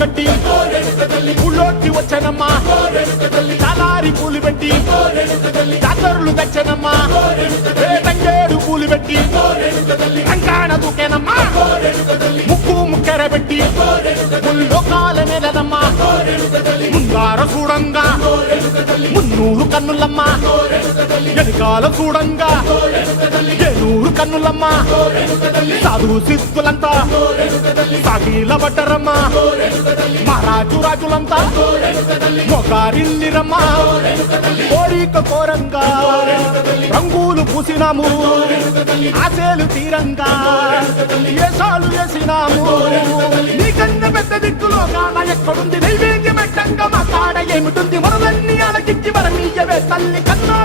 కట్టి ఊళ్ళోకి వచ్చానమ్మా చాలారి పూలు పెట్టి జాతరులు తెచ్చానమ్మా తంగేడు పూలు పెట్టి రంగాణ దూకేనమ్మా ముక్కు ముక్కెర పెట్టి ముల్లోకాల నెలనమ్మా ముందార చూడంగా మున్నూరు కన్నులమ్మా ఎనకాల చూడంగా ఏనూరు కన్నులమ్మా సాధు సిద్ధులంతా సాగిల పడ్డరమ్మా మహారాజు రాజులంతా మొగారిల్లిరమ్మా కోరిక కోరంగా రంగులు పూసినాము ఆశలు తీరంగా ఏసాలు వేసినాము నీకన్నా పెద్ద దిక్కులో కాన ఎక్కడుంది నైవేద్యం పెట్టంగా మా కాడ ఏమిటుంది మనలన్నీ అలకిచ్చి మరమీయవే తల్లి కన్నా